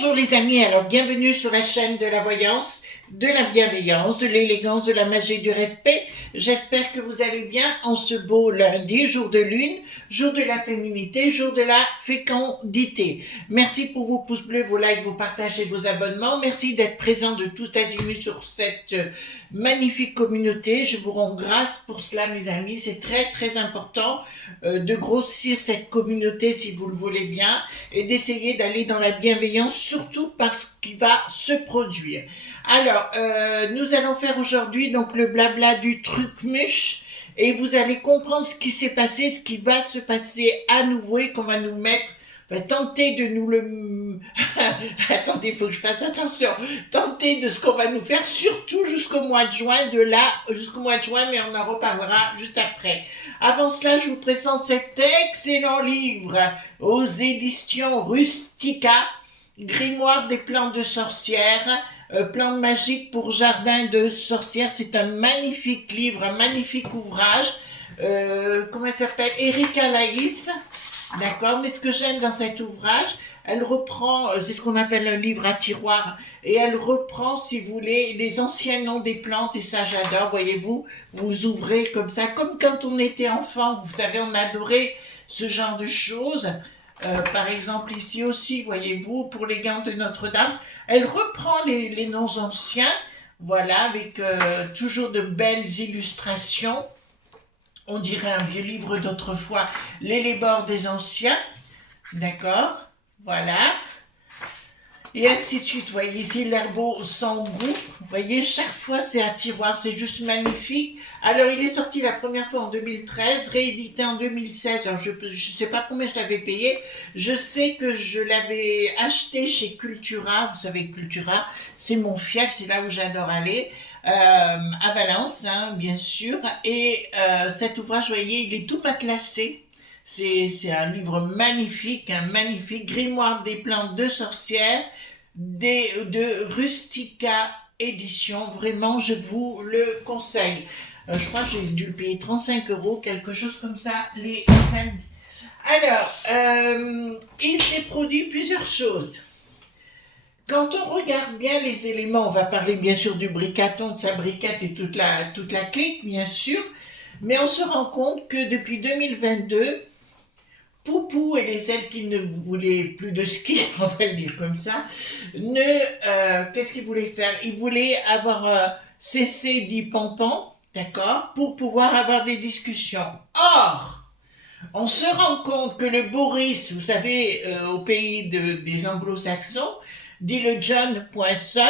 Bonjour les amis, alors bienvenue sur la chaîne de la voyance, de la bienveillance, de l'élégance, de la magie et du respect. J'espère que vous allez bien en ce beau lundi, jour de lune, jour de la féminité, jour de la fécondité. Merci pour vos pouces bleus, vos likes, vos partages et vos abonnements. Merci d'être présents de tout azimut sur cette magnifique communauté. Je vous rends grâce pour cela mes amis, c'est très important de grossir cette communauté si vous le voulez bien et d'essayer d'aller dans la bienveillance, surtout parce qu'il va se produire. Alors, nous allons faire aujourd'hui donc le blabla du truc-muche et vous allez comprendre ce qui s'est passé, ce qui va se passer à nouveau et qu'on va nous mettre, va tenter de nous le... Attendez, il faut que je fasse attention. Tenter de ce qu'on va nous faire, surtout jusqu'au mois de juin, jusqu'au mois de juin, mais on en reparlera juste après. Avant cela, je vous présente cet excellent livre aux éditions Rustica, Grimoire des plantes de sorcières, plantes magiques pour jardin de sorcières. C'est un magnifique livre, un magnifique ouvrage. Comment elle s'appelle? Erika Laïs. D'accord, mais ce que j'aime dans cet ouvrage, elle reprend, c'est ce qu'on appelle un livre à tiroir, et elle reprend, si vous voulez, les anciens noms des plantes, et ça j'adore, voyez-vous, vous ouvrez comme ça, comme quand on était enfant, vous savez, on adorait ce genre de choses. Par exemple ici aussi, voyez-vous, pour les gants de Notre-Dame, elle reprend les noms anciens, voilà, avec toujours de belles illustrations. On dirait un vieux livre d'autrefois, l'Élébore des anciens, d'accord, voilà, et ainsi de suite. Vous voyez ici l'herbeau sans goût, vous voyez, chaque fois c'est à tiroir, c'est juste magnifique. Alors il est sorti la première fois en 2013, réédité en 2016, alors je ne sais pas combien je l'avais payé, je sais que je l'avais acheté chez Cultura, vous savez Cultura, c'est mon fief, c'est là où j'adore aller. À Valence, hein, bien sûr, et cet ouvrage, vous voyez, il est tout matelassé. C'est un livre magnifique, un magnifique grimoire des plantes de sorcières de Rustica Édition. Vraiment, je vous le conseille. Je crois que j'ai dû le payer 35 €, quelque chose comme ça, les amis. Alors, il s'est produit plusieurs choses. Quand on regarde bien les éléments, on va parler bien sûr du bricaton, de sa briquette et toute la clique, bien sûr, mais on se rend compte que depuis 2022, Poupou et les ailes qui ne voulaient plus de ski, on va le dire comme ça, qu'est-ce qu'ils voulaient faire? Ils voulaient avoir cessé d'y pampan, d'accord, pour pouvoir avoir des discussions. Or, on se rend compte que le Boris, vous savez, au pays des anglo-saxons, dit le John Poinson,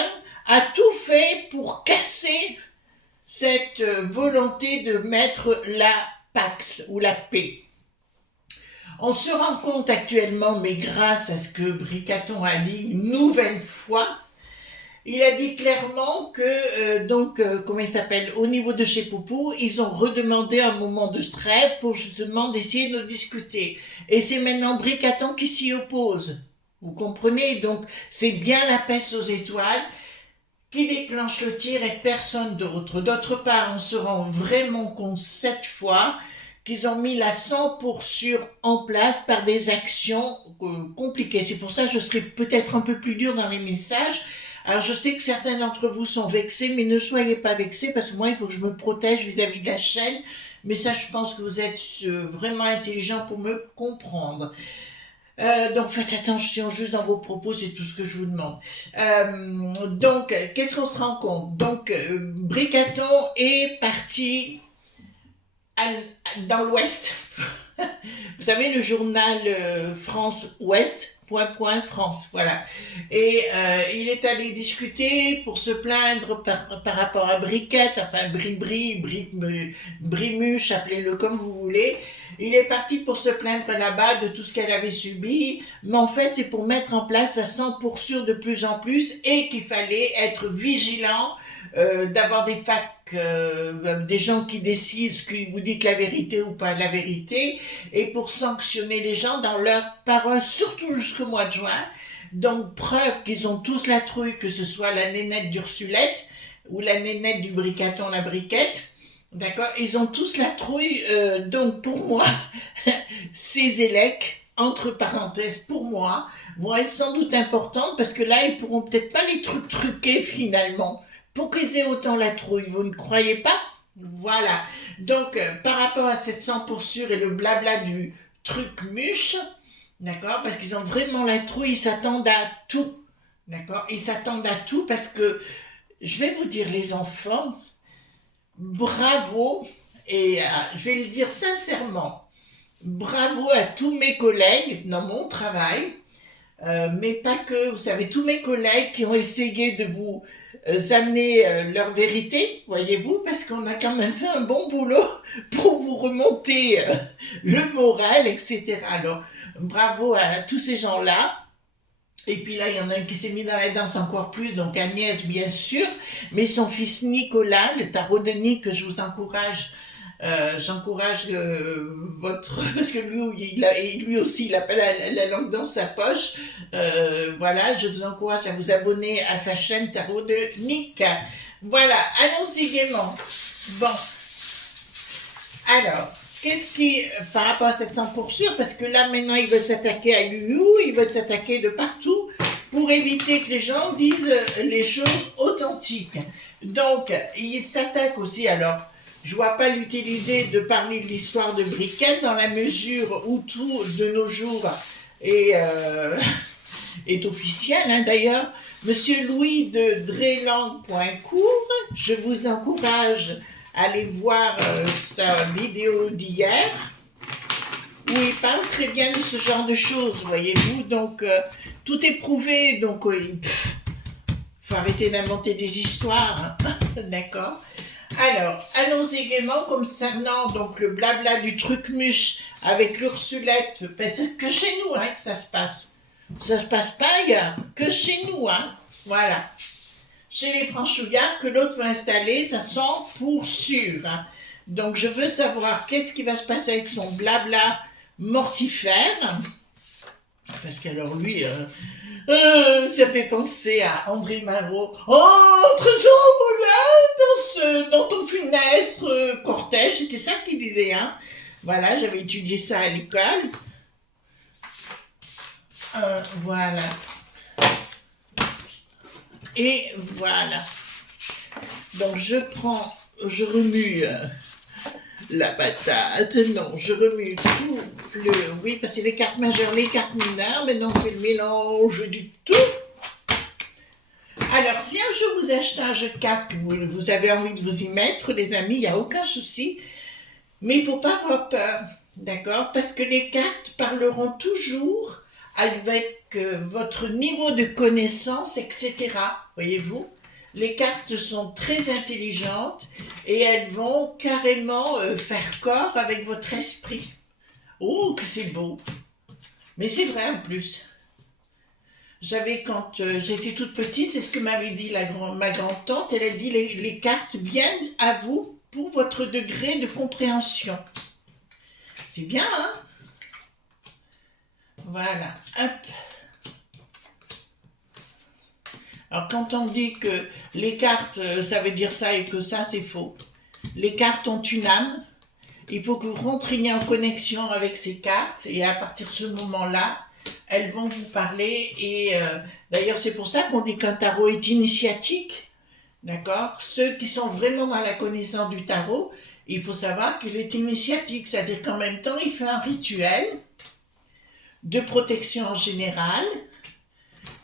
a tout fait pour casser cette volonté de mettre la Pax ou la paix. On se rend compte actuellement, mais grâce à ce que Bricaton a dit une nouvelle fois, il a dit clairement que, comment il s'appelle, au niveau de chez Poupou, ils ont redemandé un moment de trêve pour justement d'essayer de discuter. Et c'est maintenant Bricaton qui s'y oppose. Vous comprenez? Donc, c'est bien la peste aux étoiles qui déclenche le tir et personne d'autre. D'autre part, on se rend vraiment compte cette fois qu'ils ont mis la 100% en place par des actions compliquées. C'est pour ça que je serai peut-être un peu plus dur dans les messages. Alors, je sais que certains d'entre vous sont vexés, mais ne soyez pas vexés parce que moi, il faut que je me protège vis-à-vis de la chaîne. Mais ça, je pense que vous êtes vraiment intelligents pour me comprendre. Donc faites attention juste dans vos propos, c'est tout ce que je vous demande. Donc, qu'est-ce qu'on se rend compte? Donc, Bricaton est parti dans l'Ouest. Vous savez, le journal France-Ouest, .France, voilà. Et il est allé discuter pour se plaindre par rapport à Briquette, enfin Brimuche, appelez-le comme vous voulez. Il est parti pour se plaindre là-bas de tout ce qu'elle avait subi, mais en fait c'est pour mettre en place à 100% de plus en plus et qu'il fallait être vigilant, d'avoir des des gens qui décident ce que vous dites la vérité ou pas la vérité, et pour sanctionner les gens dans leurs paroles, surtout jusqu'au mois de juin. Donc preuve qu'ils ont tous la trouille, que ce soit la nénette d'Ursulette ou la nénette du Bricaton, la briquette. D'accord, ils ont tous la trouille, donc pour moi, ces élecs, entre parenthèses, pour moi, vont être sans doute importantes parce que là, ils pourront peut-être pas les truquer finalement pour qu'ils aient autant la trouille. Vous ne croyez pas? Voilà. Donc, par rapport à cette 100% et le blabla du truc muche, d'accord, parce qu'ils ont vraiment la trouille, ils s'attendent à tout, d'accord, ils s'attendent à tout parce que, je vais vous dire les enfants, bravo, et je vais le dire sincèrement, bravo à tous mes collègues dans mon travail, mais pas que, vous savez, tous mes collègues qui ont essayé de vous amener leur vérité, voyez-vous, parce qu'on a quand même fait un bon boulot pour vous remonter le moral, etc. Alors, bravo à tous ces gens-là. Et puis là, il y en a un qui s'est mis dans la danse encore plus, donc Agnès, bien sûr, mais son fils Nicolas, le tarot de Nick, que je vous encourage, j'encourage votre, parce que lui aussi, il a pas la langue dans sa poche. Voilà, je vous encourage à vous abonner à sa chaîne Tarot de Nick. Voilà, allons-y gaiement. Bon, alors, qu'est-ce qui, par rapport à cette 100%, parce que là maintenant il veut s'attaquer à Youyou, il veut s'attaquer de partout pour éviter que les gens disent les choses authentiques. Donc, il s'attaque aussi, alors, je vois pas l'utiliser de parler de l'histoire de Briquette dans la mesure où tout de nos jours est officiel, hein, d'ailleurs. Monsieur Louis de Dreland.court, je vous encourage à aller voir sa vidéo d'hier, où il parle très bien de ce genre de choses, voyez-vous. Donc, tout est prouvé, donc faut arrêter d'inventer des histoires, hein. D'accord. Alors, allons-y gaiement concernant donc le blabla du truc muche avec l'Ursulette, parce que chez nous, hein, que ça se passe. Ça se passe pas ailleurs, que chez nous, hein. Voilà. Chez les franchouillards que l'autre veut installer, ça sent pour sûr, hein. Donc, je veux savoir qu'est-ce qui va se passer avec son blabla mortifère. Parce qu'alors lui, ça fait penser à André Malraux. Oh, entre Jean Moulin dans ton funeste cortège, c'était ça qu'il disait, hein. Voilà, j'avais étudié ça à l'école. Voilà. Et voilà. Donc je remue la patate. Non, je remue tout le... Oui, parce que les cartes majeures, les cartes mineures, maintenant on fait le mélange du tout. Alors, si un jour vous achetez un jeu de cartes, que vous avez envie de vous y mettre, les amis, il n'y a aucun souci. Mais il ne faut pas avoir peur, d'accord? Parce que les cartes parleront toujours avec votre niveau de connaissance, etc. Voyez-vous? Les cartes sont très intelligentes et elles vont carrément faire corps avec votre esprit. Oh, que c'est beau! Mais c'est vrai en plus. J'avais, quand j'étais toute petite, c'est ce que m'avait dit ma grand-tante, elle a dit les cartes viennent à vous pour votre degré de compréhension. C'est bien, hein? Voilà, hop. Alors, quand on dit que les cartes, ça veut dire ça et que ça, c'est faux. Les cartes ont une âme. Il faut que vous rentriez en connexion avec ces cartes. Et à partir de ce moment-là, elles vont vous parler. Et d'ailleurs, c'est pour ça qu'on dit qu'un tarot est initiatique. D'accord? Ceux qui sont vraiment dans la connaissance du tarot, il faut savoir qu'il est initiatique. C'est-à-dire qu'en même temps, il fait un rituel de protection en général.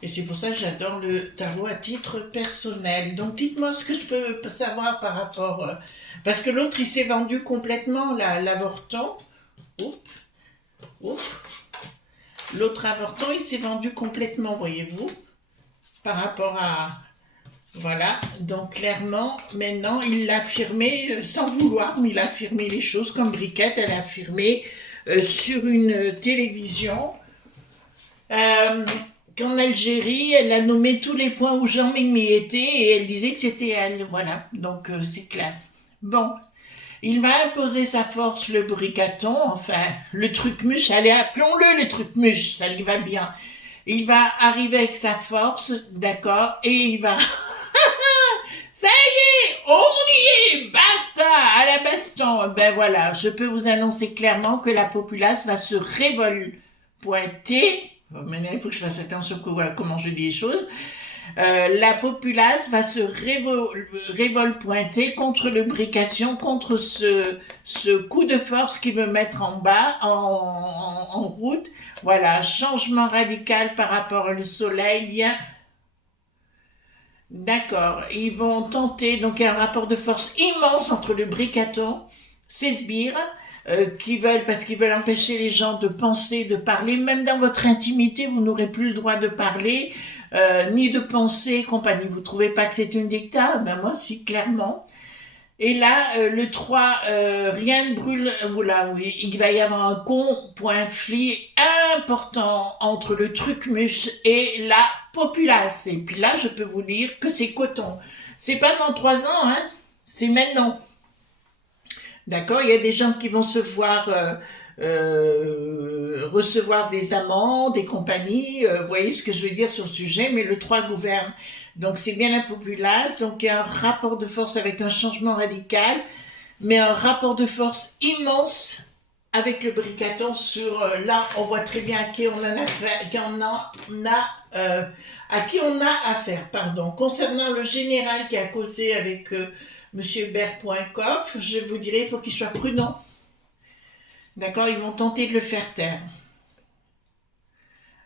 Et c'est pour ça que j'adore le tarot à titre personnel. Donc dites-moi ce que je peux savoir par rapport... parce que l'autre, il s'est vendu complètement, l'avorton. L'autre avorton, il s'est vendu complètement, voyez-vous. Par rapport à... Voilà. Donc clairement, maintenant, il l'a affirmé, sans vouloir, mais il a affirmé les choses comme Briquette, elle a affirmé sur une télévision... qu'en Algérie, elle a nommé tous les points où Jean-Mimi était et elle disait que c'était elle. Voilà, donc c'est clair. Bon, il va imposer sa force, le bricaton, enfin, le truc-muche, allez, appelons-le le truc-muche, ça lui va bien. Il va arriver avec sa force, d'accord, et il va... Ça y est, on y est, basta, à la baston. Ben voilà, je peux vous annoncer clairement que la populace va se révolter. Maintenant, il faut que je fasse attention comment je dis les choses. La populace va se révolpointer contre l'ubrication, contre ce coup de force qui veut mettre en bas, en route. Voilà, changement radical par rapport au soleil. Bien, d'accord, ils vont tenter, donc il y a un rapport de force immense entre le bricaton, ces sbires, qui veulent, parce qu'ils veulent empêcher les gens de penser, de parler, même dans votre intimité, vous n'aurez plus le droit de parler, ni de penser, compagnie. Vous trouvez pas que c'est une dictat? Ben moi, si, clairement. Et là, le 3, rien ne brûle. Oula, oui, il va y avoir un conflit important entre le trucmuche et la populace. Et puis là, je peux vous dire que c'est coton. C'est pas dans 3 ans, hein, c'est maintenant. D'accord? Il y a des gens qui vont se voir recevoir des amendes, des compagnies. Vous voyez ce que je veux dire sur le sujet, mais le 3 gouverne. Donc c'est bien la populace. Donc il y a un rapport de force avec un changement radical, mais un rapport de force immense avec le bricaton sur là, on voit très bien à qui on en a affaire, à qui on a affaire. Pardon. Concernant le général qui a causé avec Monsieur Hubert.coff, je vous dirais, il faut qu'il soit prudent. D'accord, ils vont tenter de le faire taire.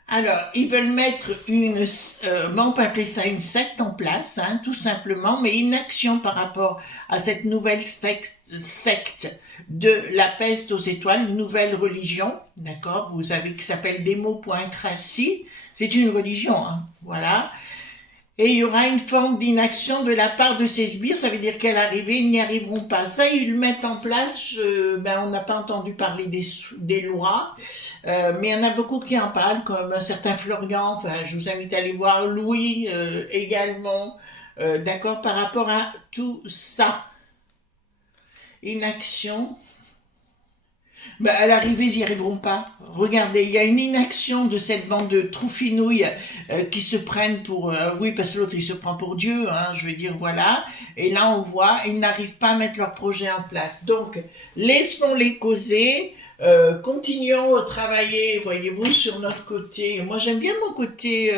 Alors, ils veulent mettre on peut appeler ça une secte en place, hein, tout simplement, mais une action par rapport à cette nouvelle secte de la peste aux étoiles, une nouvelle religion, d'accord, vous savez, qui s'appelle Demo.Crassi, c'est une religion, hein, voilà. Et il y aura une forme d'inaction de la part de ces sbires, ça veut dire qu'à l'arrivée, ils n'y arriveront pas. Ça, ils le mettent en place, on n'a pas entendu parler des lois, mais il y en a beaucoup qui en parlent, comme un certain Florian, enfin, je vous invite à aller voir Louis également, d'accord, par rapport à tout ça. Inaction. Ben, à l'arrivée, ils n'y arriveront pas. Regardez, il y a une inaction de cette bande de troufinouilles qui se prennent pour... oui, parce que l'autre, il se prend pour Dieu, hein, je veux dire, voilà. Et là, on voit, ils n'arrivent pas à mettre leur projet en place. Donc, laissons-les causer, continuons à travailler, voyez-vous, sur notre côté. Moi, j'aime bien mon côté...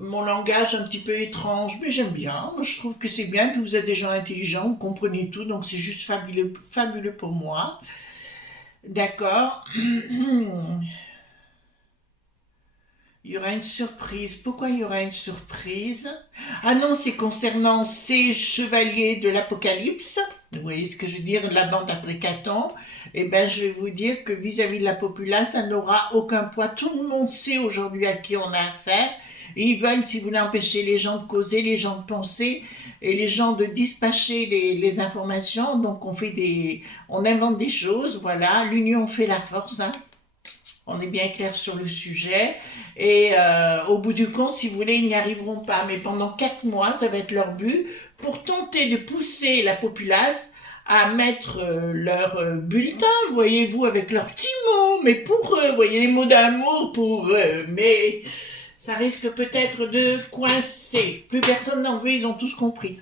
mon langage un petit peu étrange, mais j'aime bien. Moi, je trouve que c'est bien, que vous êtes des gens intelligents, vous comprenez tout, donc c'est juste fabuleux, fabuleux pour moi. D'accord. Il y aura une surprise. Pourquoi il y aura une surprise? Ah non, c'est concernant ces chevaliers de l'Apocalypse. Vous voyez ce que je veux dire, la bande après Caton. Eh bien, je vais vous dire que vis-à-vis de la populace, ça n'aura aucun poids. Tout le monde sait aujourd'hui à qui on a affaire. Et ils veulent, si vous voulez, empêcher les gens de causer, les gens de penser et les gens de dispatcher les informations. Donc, on invente des choses. Voilà, l'union fait la force. Hein. On est bien clair sur le sujet. Et au bout du compte, si vous voulez, ils n'y arriveront pas. Mais pendant 4 mois, ça va être leur but pour tenter de pousser la populace à mettre leur bulletin, voyez-vous, avec leurs petits mots. Mais pour eux, voyez, les mots d'amour pour eux. Mais ça risque peut-être de coincer. Plus personne n'en veut, ils ont tous compris.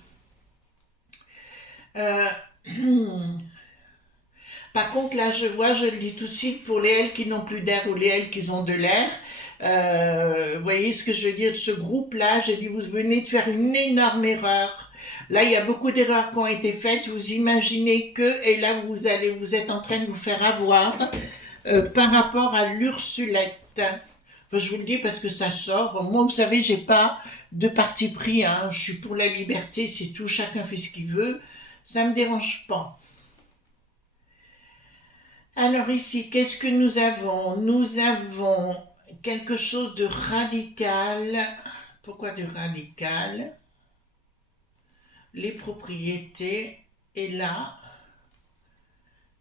Par contre, là, je vois, je le dis tout de suite, pour les L qui n'ont plus d'air ou les L qui ont de l'air, vous voyez ce que je veux dire, ce groupe-là, j'ai dit, vous venez de faire une énorme erreur. Là, il y a beaucoup d'erreurs qui ont été faites, vous imaginez que, et là, vous êtes en train de vous faire avoir par rapport à l'Ursulette. Enfin, je vous le dis parce que ça sort. Moi, vous savez, j'ai pas de parti pris, hein. Je suis pour la liberté, c'est tout, chacun fait ce qu'il veut. Ça me dérange pas. Alors ici, qu'est-ce que nous avons? Nous avons quelque chose de radical. Pourquoi de radical? Les propriétés. Et là,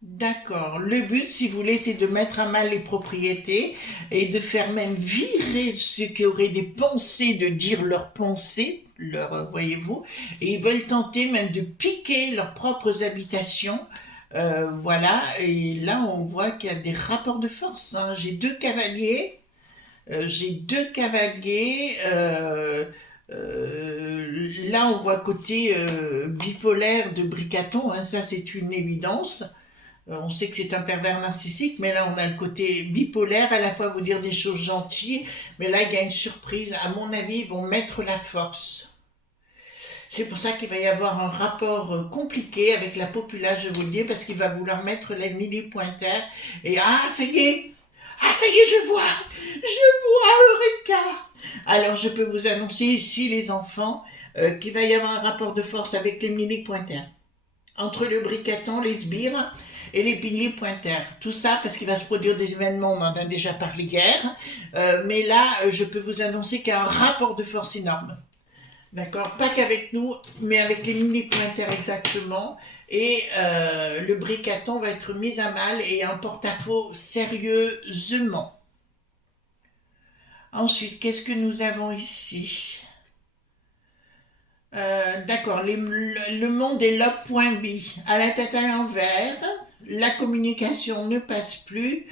d'accord. Le but, si vous voulez, c'est de mettre à mal les propriétés et de faire même virer ceux qui auraient des pensées, de dire leurs pensées, voyez-vous. Et ils veulent tenter même de piquer leurs propres habitations. Voilà, et là on voit qu'il y a des rapports de force. Hein. J'ai deux cavaliers. Là on voit côté bipolaire de Bricaton, hein, ça c'est une évidence. On sait que c'est un pervers narcissique, mais là on a le côté bipolaire, à la fois vous dire des choses gentilles, mais là il y a une surprise. À mon avis, ils vont mettre la force. C'est pour ça qu'il va y avoir un rapport compliqué avec la populace, je vous le dis, parce qu'il va vouloir mettre les mini-pointers. Et ah ça y est, je vois Eureka. Alors je peux vous annoncer ici, les enfants, qu'il va y avoir un rapport de force avec les mini-pointers. Entre le bricaton, les sbires et les mini-pointers. Tout ça parce qu'il va se produire des événements, on en a déjà parlé hier, mais là, je peux vous annoncer qu'il y a un rapport de force énorme. D'accord. Pas qu'avec nous, mais avec les mini-pointers exactement. Et le bricaton va être mis à mal et en porte-à-faux sérieusement. Ensuite, qu'est-ce que nous avons ici? D'accord, le monde est l'op.b. À la tête à l'envers, la communication ne passe plus.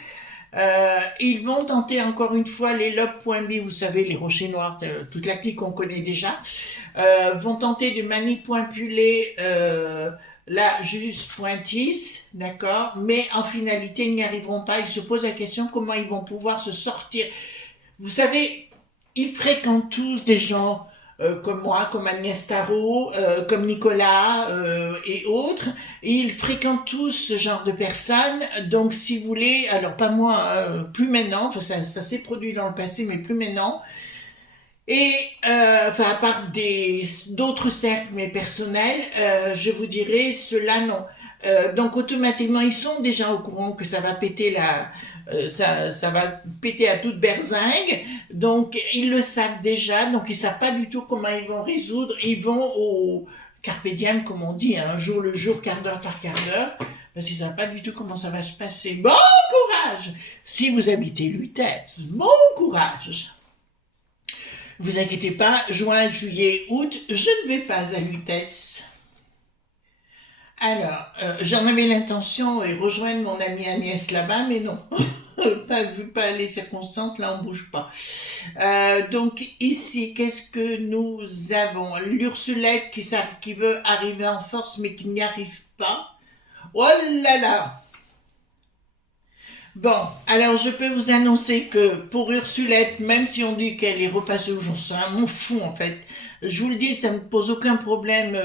Ils vont tenter encore une fois les lobes.b, vous savez, les rochers noirs, toute la clique qu'on connaît déjà, vont tenter de manipuler la juste pointis, d'accord, mais en finalité, ils n'y arriveront pas. Ils se posent la question comment ils vont pouvoir se sortir. Vous savez, ils fréquentent tous des gens comme moi, comme Agnès Tarot, comme Nicolas et autres. Et ils fréquentent tous ce genre de personnes. Donc, si vous voulez, alors pas moi, plus maintenant, enfin, ça s'est produit dans le passé, mais plus maintenant. Et, enfin, à part d'autres cercles, mais personnels, je vous dirais, ceux-là, non. Donc, automatiquement, ils sont déjà au courant que ça va péter ça va péter à toute berzingue. Donc, ils le savent déjà. Donc, ils savent pas du tout comment ils vont résoudre. Ils vont au carpe diem, comme on dit, hein, jour le jour, quart d'heure par quart d'heure. Parce qu'ils savent pas du tout comment ça va se passer. Bon courage! Si vous habitez Lutèce, bon courage! Vous inquiétez pas, juin, juillet, août, je ne vais pas à Lutèce. Alors, j'en avais l'intention de rejoindre mon amie Agnès là-bas, mais non. Pas les circonstances, là on bouge pas. Donc ici, qu'est-ce que nous avons? L'Ursulette qui veut arriver en force, mais qui n'y arrive pas. Oh là là! Bon, alors je peux vous annoncer que pour Ursulette, même si on dit qu'elle est repassée au jour 5, m'en fous en fait. Je vous le dis, ça me pose aucun problème.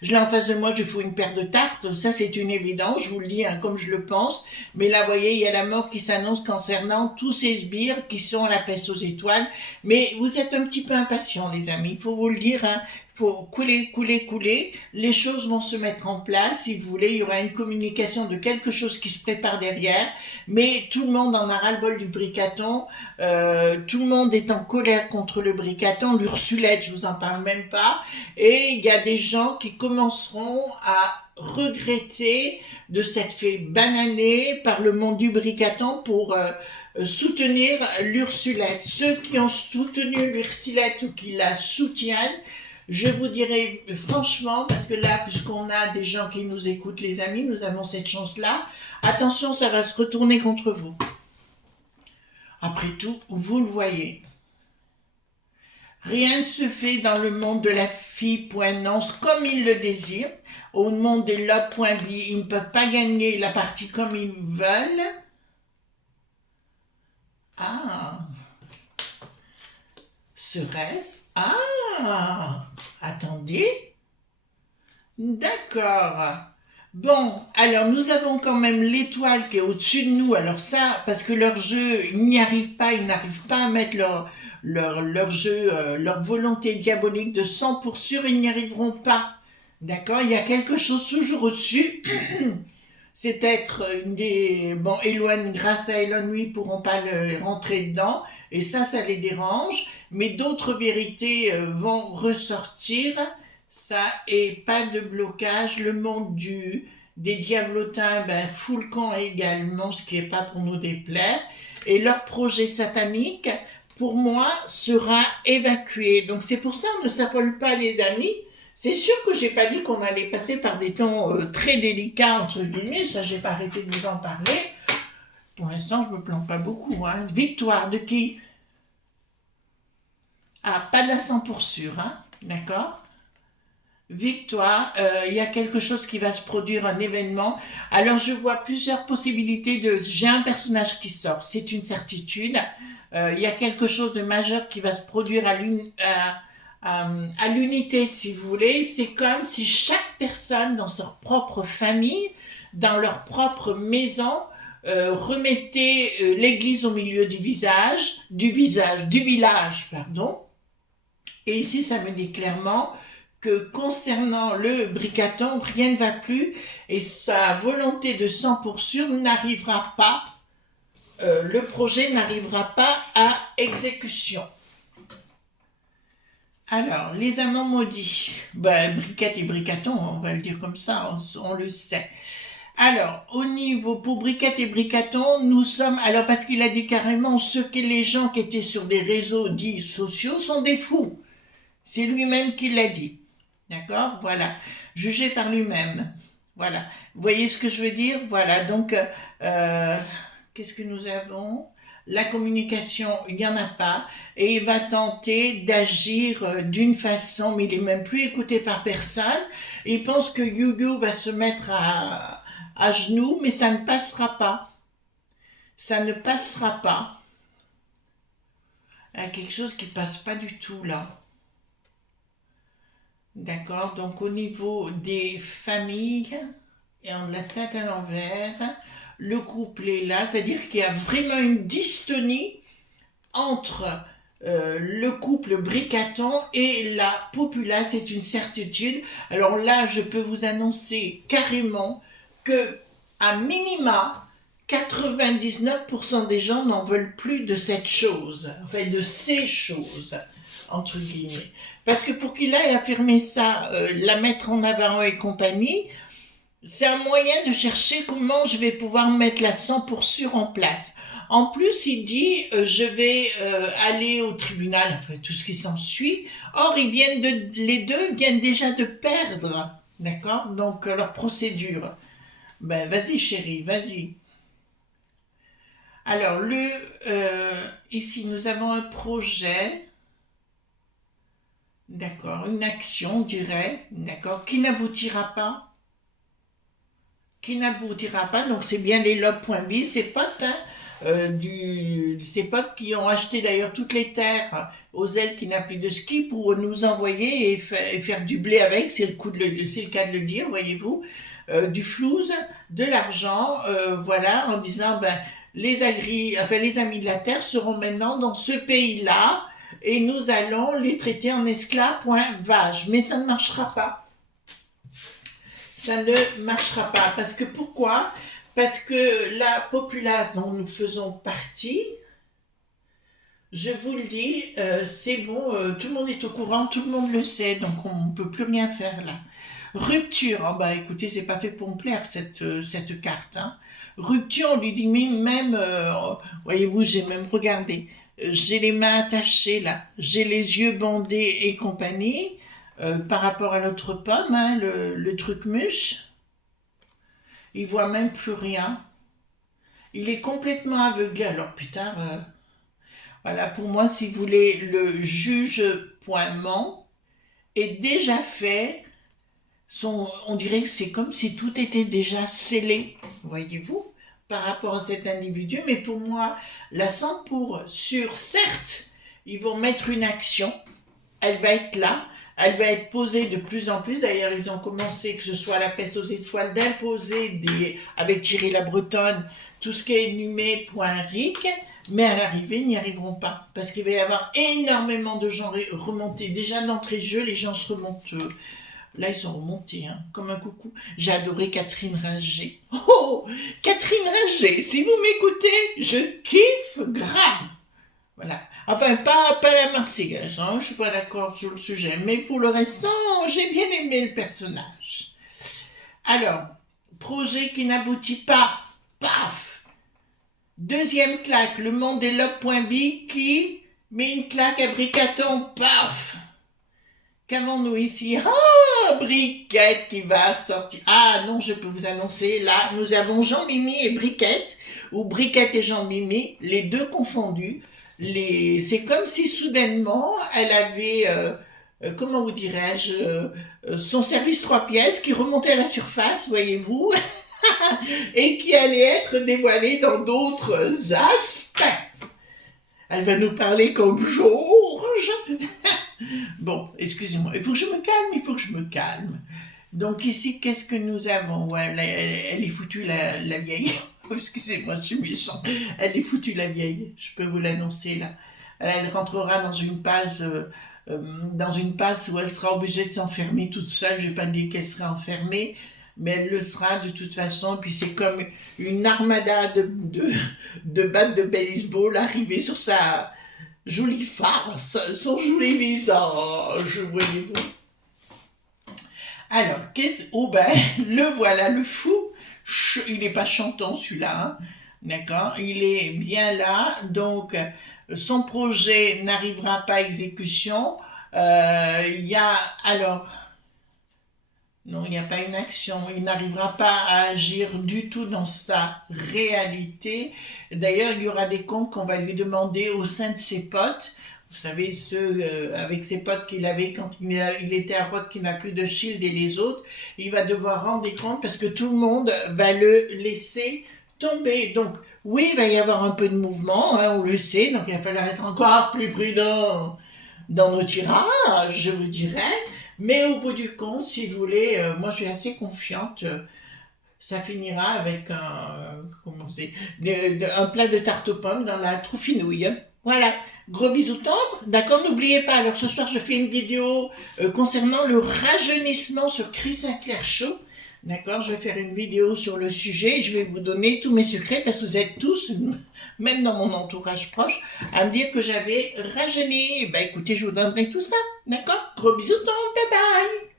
Je l'ai en face de moi, je fous une paire de tartes. Ça, c'est une évidence, je vous le dis, hein, comme je le pense. Mais là, vous voyez, il y a la mort qui s'annonce concernant tous ces sbires qui sont à la peste aux étoiles. Mais vous êtes un petit peu impatients, les amis. Il faut vous le dire, hein. Il faut couler. Les choses vont se mettre en place. Si vous voulez, il y aura une communication de quelque chose qui se prépare derrière. Mais tout le monde en a ras-le-bol du bricaton. Tout le monde est en colère contre le bricaton. L'Ursulette, je vous en parle même pas. Et il y a des gens qui commenceront à regretter de s'être fait bananer par le monde du bricaton pour soutenir l'Ursulette. Ceux qui ont soutenu l'Ursulette ou qui la soutiennent, je vous dirais franchement, parce que là, puisqu'on a des gens qui nous écoutent, les amis, nous avons cette chance-là, attention, ça va se retourner contre vous. Après tout, vous le voyez. Rien ne se fait dans le monde de la fille.nonce comme ils le désirent. Au monde des lobes.b, ils ne peuvent pas gagner la partie comme ils veulent. Ah, serait-ce? Ah, attendez. D'accord. Bon, alors nous avons quand même l'étoile qui est au-dessus de nous. Alors ça, parce que leur jeu, ils n'y arrivent pas, ils n'arrivent pas à mettre leur jeu, leur volonté diabolique de 100 pour sûr, ils n'y arriveront pas. D'accord? Il y a quelque chose toujours au-dessus. C'est être bon, grâce à Elon, ils pourront pas rentrer dedans. Et ça les dérange. Mais d'autres vérités vont ressortir. Ça, et pas de blocage. Le monde des diablotins, fout le camp également, ce qui n'est pas pour nous déplaire. Et leur projet satanique, pour moi, sera évacué. Donc c'est pour ça qu'on ne s'affole pas, les amis. C'est sûr que j'ai pas dit qu'on allait passer par des temps très délicats, entre guillemets. Ça, j'ai pas arrêté de vous en parler. Pour l'instant, je me plains pas beaucoup. Hein. Victoire de qui? Ah, pas de la 100 pour sûr, hein. D'accord? Victoire, il y a quelque chose qui va se produire, un événement. Alors je vois plusieurs possibilités de... J'ai un personnage qui sort, c'est une certitude. Il y a quelque chose de majeur qui va se produire à l'unité, si vous voulez. C'est comme si chaque personne dans sa propre famille, dans leur propre maison, remettait l'église au milieu du village, pardon. Et ici, ça me dit clairement que concernant le Bricaton, rien ne va plus et sa volonté de 100% n'arrivera pas, le projet n'arrivera pas à exécution. Alors, les amants maudits, Bricate et Bricaton, on va le dire comme ça, on le sait. Alors, au niveau, pour Bricate et Bricaton, nous sommes, alors parce qu'il a dit carrément, les gens qui étaient sur des réseaux dits sociaux sont des fous. C'est lui-même qui l'a dit. D'accord? Voilà. Jugé par lui-même. Voilà. Vous voyez ce que je veux dire? Voilà. Donc, qu'est-ce que nous avons? La communication, il n'y en a pas. Et il va tenter d'agir d'une façon, mais il n'est même plus écouté par personne. Il pense que Yugo va se mettre à genoux, mais ça ne passera pas. Ça ne passera pas. Il y a quelque chose qui ne passe pas du tout là. D'accord, donc au niveau des familles, et on la tête à l'envers, le couple est là, c'est-à-dire qu'il y a vraiment une dystonie entre le couple Bricaton et la populace, c'est une certitude. Alors là, je peux vous annoncer carrément que, à minima, 99% des gens n'en veulent plus de cette chose, enfin de ces choses, entre guillemets. Parce que pour qu'il aille affirmer ça, la mettre en avant et compagnie, c'est un moyen de chercher comment je vais pouvoir mettre la 100% en place. En plus, il dit, je vais aller au tribunal, enfin tout ce qui s'ensuit. Or, les deux viennent déjà de perdre, d'accord? Donc, leur procédure. Ben, vas-y chérie, vas-y. Alors, ici, nous avons un projet. D'accord, une action, on dirait, d'accord, qui n'aboutira pas. Qui n'aboutira pas, donc c'est bien les lobes.bi, ces potes, hein, ces potes qui ont acheté d'ailleurs toutes les terres aux ailes qui n'a plus de ski pour nous envoyer et faire du blé avec, c'est le cas de le dire, voyez-vous, du flouze, de l'argent, voilà, en disant, ben, les amis de la terre seront maintenant dans ce pays-là, et nous allons les traiter en esclaves, vache. Mais ça ne marchera pas. Ça ne marchera pas. Parce que pourquoi? Parce que la populace dont nous faisons partie, je vous le dis, c'est bon, tout le monde est au courant, tout le monde le sait, donc on ne peut plus rien faire là. Rupture, oh bah écoutez, c'est pas fait pour me plaire cette carte. Hein. Rupture, on lui dit même, voyez-vous, j'ai même regardé. J'ai les mains attachées là, j'ai les yeux bandés et compagnie, par rapport à l'autre pomme, hein, le truc mûche, il voit même plus rien. Il est complètement aveuglé. Alors putain, voilà, pour moi, si vous voulez, le juge.ment est déjà fait. On dirait que c'est comme si tout était déjà scellé, voyez-vous, par rapport à cet individu. Mais pour moi, la 100%, certes, ils vont mettre une action, elle va être là, elle va être posée de plus en plus. D'ailleurs, ils ont commencé, que ce soit la peste aux étoiles, d'imposer avec Thierry la Bretonne, tout ce qui est numé.ric, mais à l'arrivée, ils n'y arriveront pas. Parce qu'il va y avoir énormément de gens remontés. Déjà d'entrée de jeu, les gens se remontent. Là, ils sont remontés, hein, comme un coucou. J'ai adoré Catherine Ringer. Oh, Catherine Ringer, si vous m'écoutez, je kiffe grave. Voilà. Enfin, pas la Marseillaise, hein, je suis pas d'accord sur le sujet. Mais pour le restant, j'ai bien aimé le personnage. Alors, projet qui n'aboutit pas. Paf! Deuxième claque, le monde est love.bi qui met une claque à Bricaton. Paf! Qu'avons-nous ici? Ah, Briquette qui va sortir. Ah non, je peux vous annoncer, là, nous avons Jean-Mimi et Briquette, ou Briquette et Jean-Mimi, les deux confondus. C'est comme si soudainement, elle avait comment vous dirais-je, son service 3 pièces qui remontait à la surface, voyez-vous, et qui allait être dévoilé dans d'autres aspects. Elle va nous parler comme Georges. Bon, excusez-moi, il faut que je me calme. Donc ici, qu'est-ce que nous avons? Ouais, elle est foutue, la vieille. Excusez-moi, je suis méchant. Elle est foutue, la vieille. Je peux vous l'annoncer, là. Elle rentrera dans une passe où elle sera obligée de s'enfermer toute seule. Je vais pas dire qu'elle sera enfermée, mais elle le sera de toute façon. Puis c'est comme une armada de battes de baseball arrivée sur sa jolie face, son joli visage, voyez-vous. Alors, oh ben, le voilà, le fou. Il n'est pas chanton celui-là, hein. D'accord? Il est bien là, donc son projet n'arrivera pas à exécution. Il y a alors, non, il n'y a pas une action. Il n'arrivera pas à agir du tout dans sa réalité. D'ailleurs, il y aura des comptes qu'on va lui demander au sein de ses potes. Vous savez, ceux avec ses potes qu'il avait quand il était à Rhodes, qui n'a plus de shield, et les autres, il va devoir rendre des comptes parce que tout le monde va le laisser tomber. Donc, oui, il va y avoir un peu de mouvement, hein, on le sait, donc il va falloir être encore plus prudent dans nos tirages, je vous dirais. Mais au bout du compte, si vous voulez, moi je suis assez confiante. Ça finira avec un plat de tarte aux pommes dans la trouffinouille. Voilà, gros bisous tendres, d'accord, n'oubliez pas, alors ce soir je fais une vidéo concernant le rajeunissement sur Chris Sinclair Show, d'accord, je vais faire une vidéo sur le sujet, je vais vous donner tous mes secrets parce que vous êtes tous, même dans mon entourage proche, à me dire que j'avais rajeuni. Ben écoutez, je vous donnerai tout ça, d'accord, gros bisous tendres, bye bye.